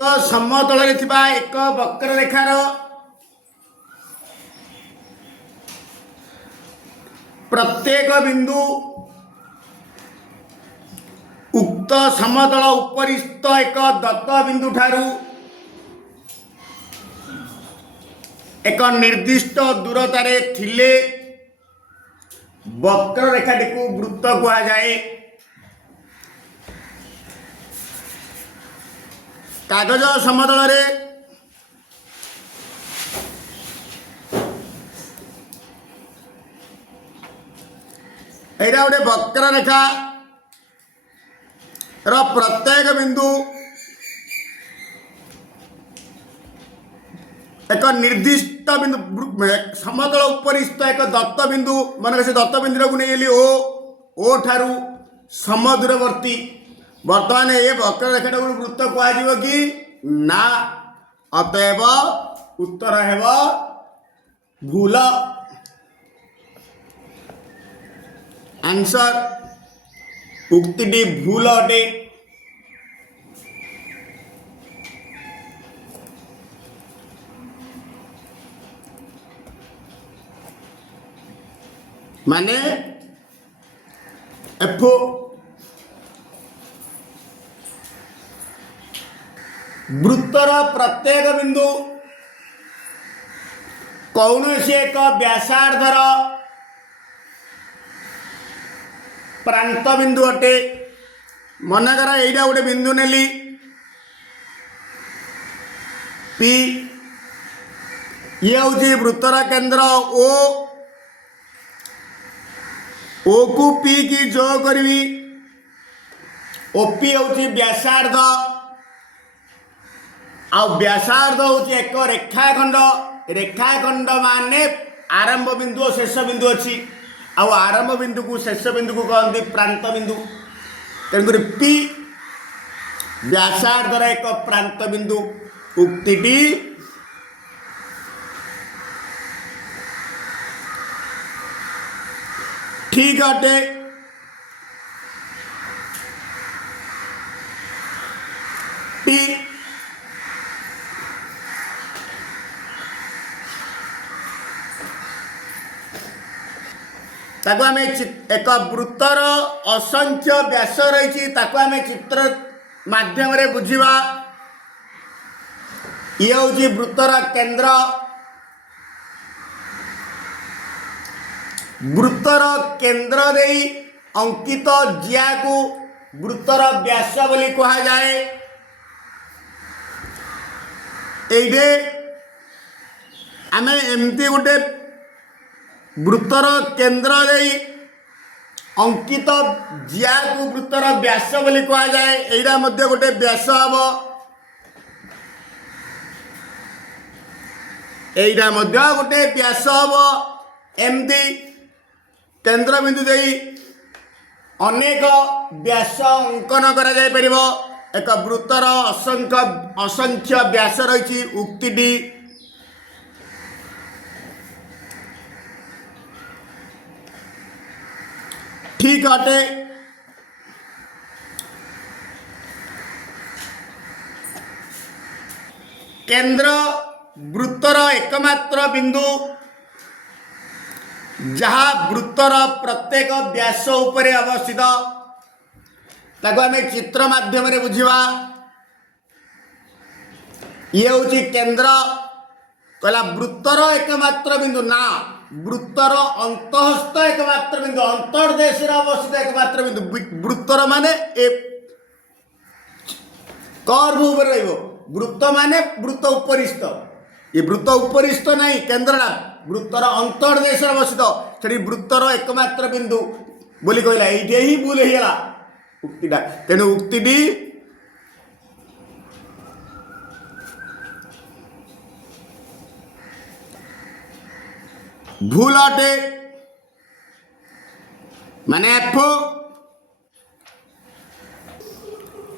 समतल एक वक्ररेखार प्रत्येक बिंदु उक्त समतल उपरिस्थ एक दत्त बिंदु ठारू एक निर्दिष्ट दूरतारे थिले वक्ररेखाटी को वृत्त कहा जाए। कागज समतल रे एटा गोटे वक्ररेखा रो प्रत्येक बिंदु एक निर्दिष्ट बिंदु समतल उपरिस्थ एक दत्त बिंदु मन से दत्त बिंदु को नहीं ओ ठारू समदूरवर्ती बर्तमान ये वक्ररेखा को वृत्त कह कि ना अतएव उत्तर हेब भूल। आंसर उक्ति भूल अटे। माने एफ वृत्तर प्रत्येक बिंदु कौन से एक व्यासार्धर प्रांत बिंदु अटे। मनकर एटा गोटे बिंदु नेली पी ये हूँ वृत्तर केंद्र ओ को पी की जो करी ओपी हूँ व्यासार्ध आ व्यासार्ध हूँ एक रेखाखंड माने आरंभ बिंदु और शेष बिंदु अच्छी आरंभ बिंदु को शेष बिंदु को कहते प्रांत बिंदु। तेणुक पी व्यासार्धर एक प्रांत बिंदु उक्तिटी ठीक अटे। टी ताको आमे एक वृत्तर असंख्य व्यास रही आम चित्र माध्यम रे बुझिबा। ये हूँ वृत्तर केंद्र वृत्तर केंद्र दे अंकित जिया को वृत्तर व्यास बोली कहा जाए। एइडे आमे एमती गोटे वृत्तर केंद्र दे अंकित जिया को वृत्तर व्यास बोली कहा जाए। एइडा मध्य गोटे व्यास हम एइडा मध्य गोटे व्यास हम एमती केंद्र बिंदु दे अनेक व्यास अंकन करा जाय परिबो। एक वृत्तर असंख्य व्यास रही उक्तिटी ठीक अटे। केंद्र वृत्तर एकमात्र बिंदु जहाँ वृत्तर प्रत्येक व्यास उपरे अवस्थित ताको आमे चित्र माध्यम रे बुझिबा। ये हूँ केंद्र कहला वृत्तर एकमात्र बिंदु ना वृत्तर अंतःस्थ एकमात्र बिंदु अंतर्देश अवस्थित एकमात्र बिंदु। वृत्तर माने कर्व उपर रहिबो वृत्त माने वृत्त उपरिस्थ ये वृत्त उपरिस्थ नहीं केंद्रटा वृत्तर अंतर्देश अवस्थित से वृत्तर एकमात्र बिंदु बोली कहला ये ही भूल होगा उक्तिटा। तेणु उक्तिटी भूल अटे। माने एफ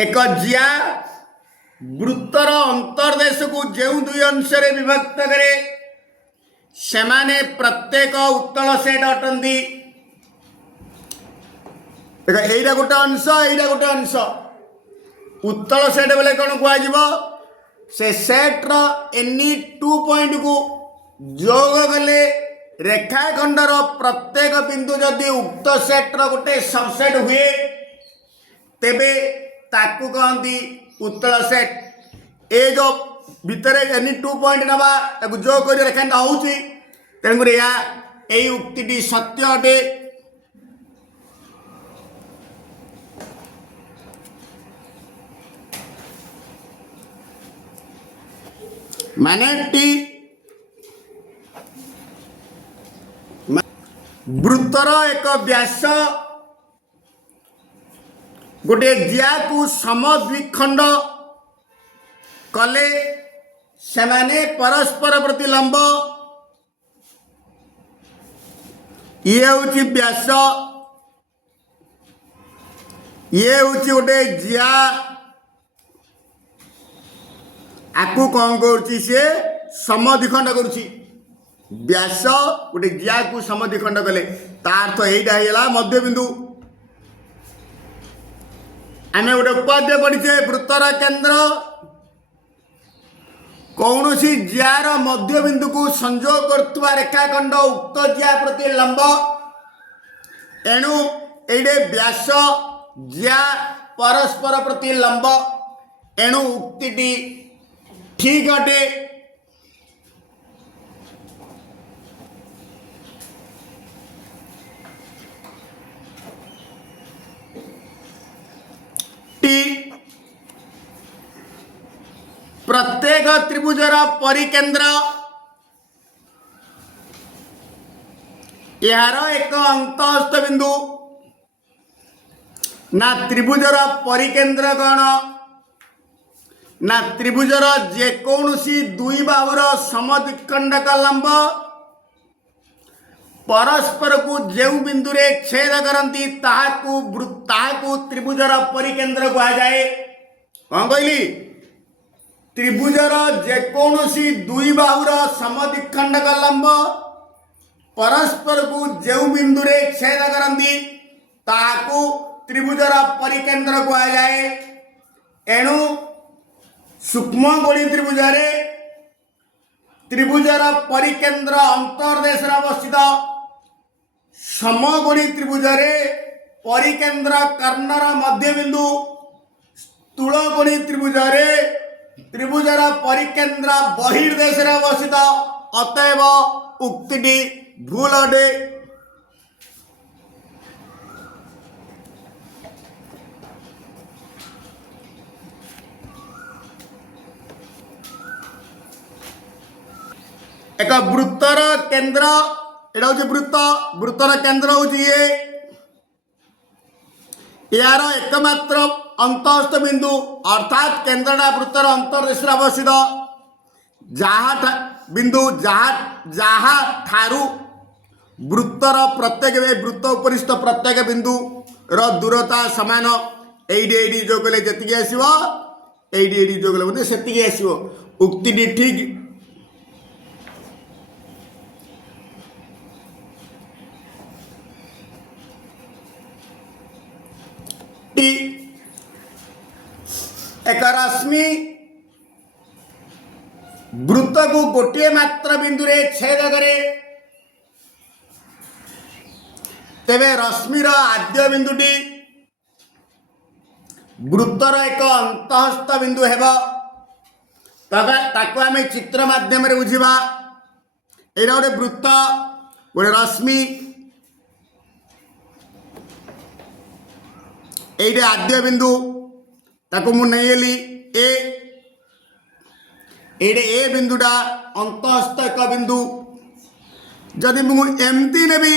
एक जिया वृत्तर अंतर्देश को जो दुई अंश विभक्त करे सेमाने प्रत्येक उत्तल सेट अटंती। देख यहीटा गोटे अंश यहीटा गोटे अंश उत्तल सेट बोले कौन कह से सेट्र एनी 2 पॉइंट को जोग गले रेखाखंडर प्रत्येक बिंदु जदि उक्त सेट्र गोटे सबसेट हुए तेबे ताकू कहती उत्तल सेट। ए जो भितर एनी 2 पॉइंट नवा ताकू जोग कर रेखाखंड होउची तेणुक यही उक्ति सत्य अटे। माने टी वृत्तर एक व्यास गोटे जिया को समद्विखंड कले से माने परस्पर प्रति लंब ये हूँ व्यास ये हूँ गोटे जिया आपको कौन करुच्ची सी समद्विखंड करुच्ची व्यास गोटे जिया को समद्विखंड कले तार अर्थ यहीटा मध्यबिंदु। आम गोटे उपाध्याय पढ़ीचे वृत्तर केन्द्र कौन सी जियार मध्यबिंदु को संजोग करथुवा रेखाखंड उक्त जिया प्रति लंब एणु एडे व्यास जिया परस्पर प्रति लंब एणु उक्तिटी ठीक अटे। टी प्रत्येक त्रिभुजर परिकेंद्र यार एक अंतःस्थ बिंदु ना त्रिभुजर परिकेंद्र कौन ना त्रिभुजर जेकोसी दुई बाहुर समद्विखंडक लंब परस्पर को जो बिंदु रे छेद करती ताहाकू त्रिभुजर परिकेंद्र कहुए। कौन कहली त्रिभुजर जेकोसी दुई बाहुर समद्विखंडक लंब परस्पर को जो बिंदु रे छेद करती ताहाकू त्रिभुजर परिकेंद्र कहुए। एणु सूक्ष्म कोणी त्रिभुजर परिकेंद्र अंतर्देश अवस्थित समकोणी त्रिभुजर परिकेंद्र कर्णर मध्यबिंदु स्थूलकोणी त्रिभुजर परिकेंद्र बहिर्देश अवस्थित अतएव उक्ति भूल अटे। एक वृत्तर केंद्र एटा हूँ वृत्तर केंद्र हूँ ये यार एकमात्र अंतःस्थ बिंदु अर्थात केंद्रटा वृत्तर अंतर्देश अवस्थित जहाँ बिंदु जहाँ ठारू वृत्तर प्रत्येक वृत्त उपरिस्थ प्रत्येक बिंदु र दूरता सामान एडी जो कले जी आसो एडी जो कले से आसो उक्ति ठीक। एक रश्मि वृत्त को गोटे मात्र बिंदु रे छेद करे तेबे रश्मिर आद्य बिंदुटी वृत्तर एक अंतःस्थ बिंदु हेबा ताको आमे चित्र माध्यम रे बुझिबा। एरा गोटे वृत्त गोटे रश्मि एटे आद्य बिंदु ताको मु नैली ए बिंदुटा अंतःस्थ एक बिंदु जदि मु एमती नेबी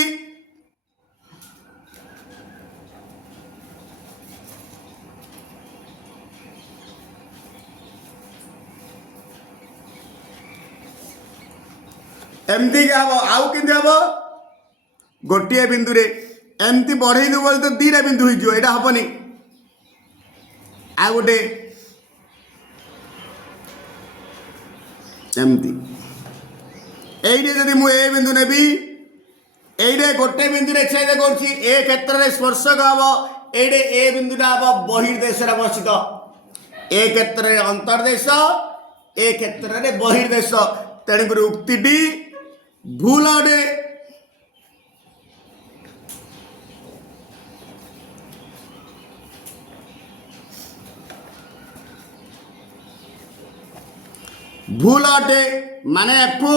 एमती क्या हम आउ के हम गोटे बिंदु रे एमती बढ़ई दे बोले तो दीटा बिंदु हो यहाँ हेनी आ गोटे एमती ये जदि मु ए बिंदु नेबी ये गोटे बिंदु रे छेद कर ए क्षेत्र में स्पर्शक हम ये ए बिंदुटा हम बहिर्देश अवस्थित ए क्षेत्र में अंतर्देश ए क्षेत्र में बहिर्देश तेणुक उक्ति भूल अटे। भूल अटे माने एफु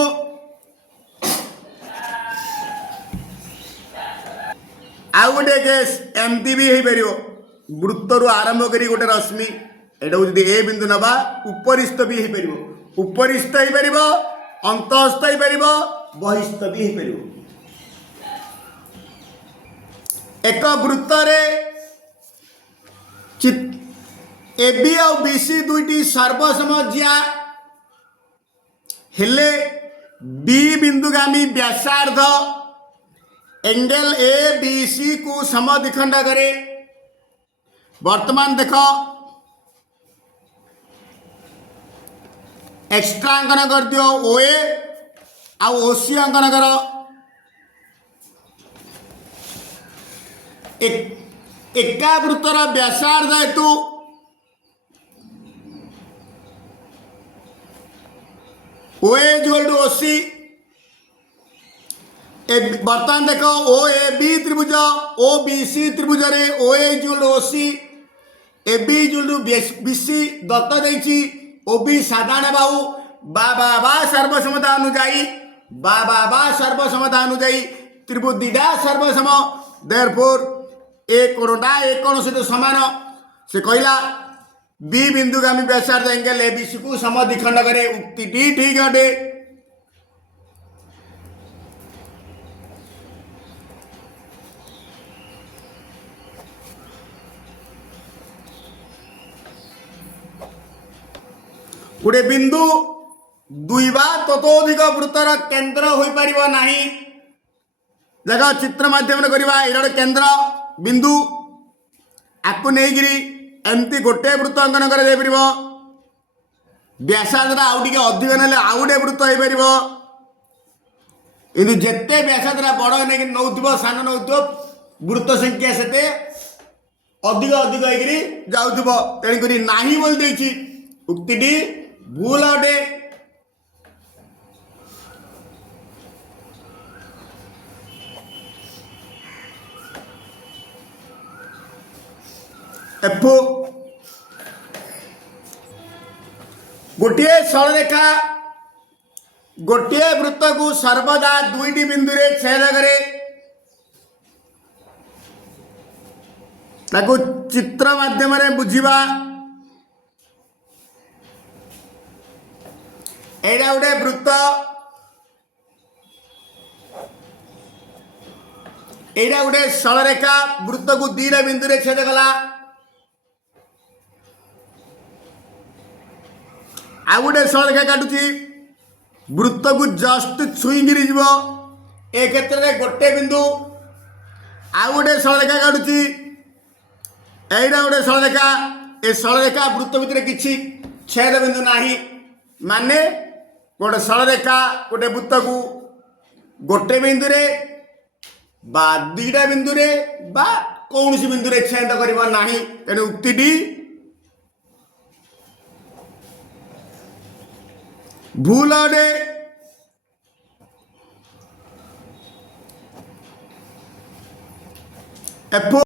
आउ गोटे केस एमती भी हो पार वृत्तर आरंभ करी गोटे रश्मि एटा जब ए बिंदु नवा उपरिस्थ भी हो पार उपरिस्थ हो पार अंतस्थ हो पार बहिस्थ भी हो पार। एक वृत्तर एबी और बीसी दुईटी सर्वसमज्या हेले बी बिंदुगामी व्यासार्ध एंगल ए बी सी को समद्विखंड करे। वर्तमान देख एक्स्ट्रा अंकन कर दियो ओए आउ ओसी अंकन कर। एका वृत्तर व्यासार्ध हेतु ओए इक्वल टू ओसी। बर्तमान देख ओ ए बी त्रिभुज ओ बी सी त्रिभुज रे O A equal to OC A B equal to BC दत्त देछि ओ बी साधारण बाहु बा बा बा सर्वसमता अनुଯାयी बा बा बा सर्वसमता अनुযাयी त्रिभुज दीटा सर्वसम देयरफॉर ए कोणटा ए कोण सहित समान से कहला बी बिंदुगामी व्यासार्ध एंगल ए बी सी को समद्विखंड करे। उक्ति ठीक अटे। गोटे बिंदु दुई बा ततोधिक वृत्तर केंद्र हो पार नहीं। जगह चित्र माध्यम करवा ये केंद्र बिंदु आपको नहीं एमती गोटे वृत्त अंकन कर व्यासार्ध आउ टे अधिक ना आउ गोटे वृत्त हो पार कि जिते व्यासार्ध बड़ नौ सान नौ वृत्त संख्या से अधिक अधिक जाऊब तेणुक नहीं बोली उक्ति भूल अटे। एफ गोटे सरलरेखा गोटे वृत्त को सर्वदा दुईटी बिंदु रे छेद करे। ताको चित्र माध्यम बुझिबा एटा गोटे वृत्त एटा गोटे सरलरेखा वृत्त को दीटा बिंदु रे छेद कला। आ गोटे सरलरेखा काटुची वृत्त को जस्ट छुईंगिरी जीव ए क्षेत्र में गोटे बिंदु आ गोटे सरलरेखा काटुची एटा गोटे सरलरेखा ए सरलरेखा वृत्त भितर किछि छेद बिंदु नाही माने गोटे सरलरेखा गोटे वृत्त को गोटे बिंदु रे बा दुईटा बिंदु रे बा कौन सी बिंदु रे छेद करिबा नाही। तेणु उक्तिटी भूल अटे। एफ